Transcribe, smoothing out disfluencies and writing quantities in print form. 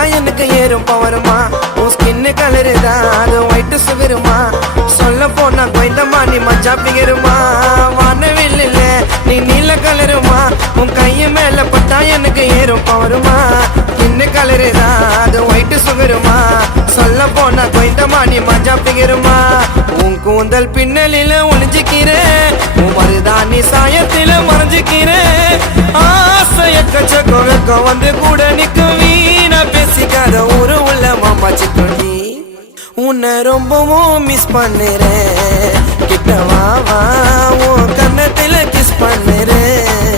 பட்டா எனக்கு ஏறும் பவருமா உன் ஸ்கின்னு கலருதா அது ஒயிட்டு சுகருமா சொல்ல போனா கொய்ந்தம்மா நீ மச்சா பிகருமா வானவில் இல்ல நீ நீல கலருமா உன் கைய மேல பட்டா எனக்கு ஏறும் பவருமா ஸ்கின்னு கலருதா அது ஒயிட்டு சுகருமா சொல்ல போனா கொய்ந்தம்மா நீ மச்சா பிகருமா உன் கூந்தல் பின்னலில ஒளிஞ்சுக்கிறேன் உன் மருதாணி சாயத்தில மறைஞ்சுக்கிறேன் ஆசைய கச்ச வந்து கூட நிக்கும் வீணா பேசிக்காத ஊரு உள்ள மாமாச்சி கொண்டி உன்னை ரொம்பவும் மிஸ் பண்ணுறேன் கிட்ட வா வா உன் கண்ணத்துல கிஸ் பண்ணுறேன்